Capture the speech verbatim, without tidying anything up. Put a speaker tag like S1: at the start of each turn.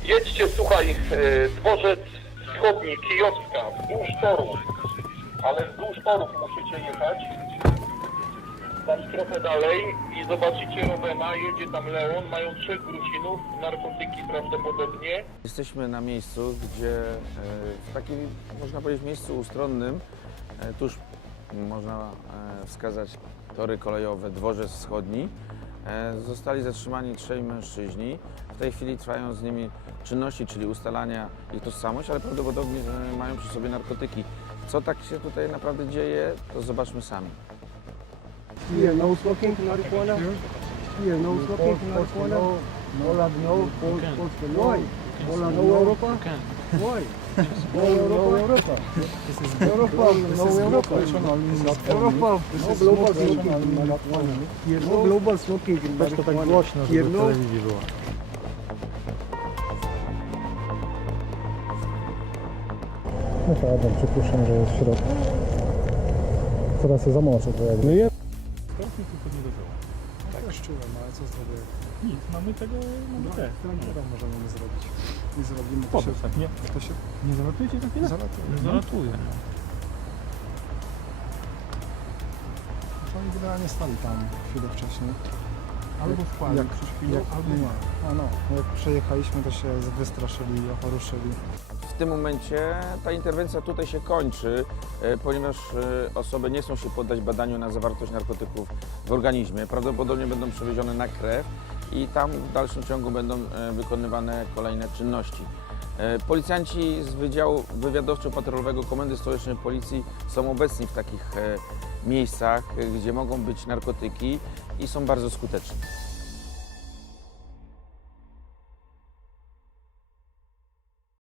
S1: Jedźcie, słuchaj, dworzec wschodni, Kijowska, wzdłuż torów, ale wzdłuż torów musicie jechać. Tam trochę dalej i zobaczycie Robena, jedzie tam Leon, mają trzech Gruzinów, narkotyki prawdopodobnie.
S2: Jesteśmy na miejscu, gdzie e, w takim, można powiedzieć, miejscu ustronnym, e, tuż można e, wskazać tory kolejowe, dworzec wschodni, e, zostali zatrzymani trzej mężczyźni. W tej chwili trwają z nimi czynności, czyli ustalania ich tożsamość, ale prawdopodobnie e, mają przy sobie narkotyki. Co tak się tutaj naprawdę dzieje, to zobaczmy sami.
S3: Here, no smoking marijuana. Here, no smoking marijuana. Poland, no. Polska, no. Poland, no Europa. Why? No Europa. This is Europa. No Europa. Europa. No global smoking marijuana. Here, no global smoking in marijuana.
S4: To tak głośno, żeby
S3: Here,
S4: w
S3: no.
S4: telewizji było. No to Adam, przypuszczam, że jest w środku. Teraz się zamoczę, to jakby. No jest.
S5: Skorpion tylko nie do tego.
S3: Tak czułem, ale co zrobię?
S5: Nic, mamy tego, mamy te.
S3: Tak, możemy nie zrobić. Nie zrobimy. To się,
S5: Pomysł, tak, nie?
S3: to się
S5: Nie zalatujecie za chwilę?
S3: zalatuje.
S5: Nie zalatuje. No.
S3: Oni generalnie stali tam chwilę wcześniej.
S5: Albo spali
S3: jak,
S5: przy szpilu,
S3: jak,
S5: albo...
S3: nie. A no, jak przejechaliśmy, to się wystraszyli i poruszyli.
S2: W tym momencie ta interwencja tutaj się kończy, e, ponieważ e, osoby nie chcą się poddać badaniu na zawartość narkotyków w organizmie. Prawdopodobnie będą przewiezione na krew i tam w dalszym ciągu będą e, wykonywane kolejne czynności. E, Policjanci z Wydziału Wywiadowczo-Patrolowego Komendy Stołecznej Policji są obecni w takich e, miejscach, e, gdzie mogą być narkotyki i są bardzo skuteczni.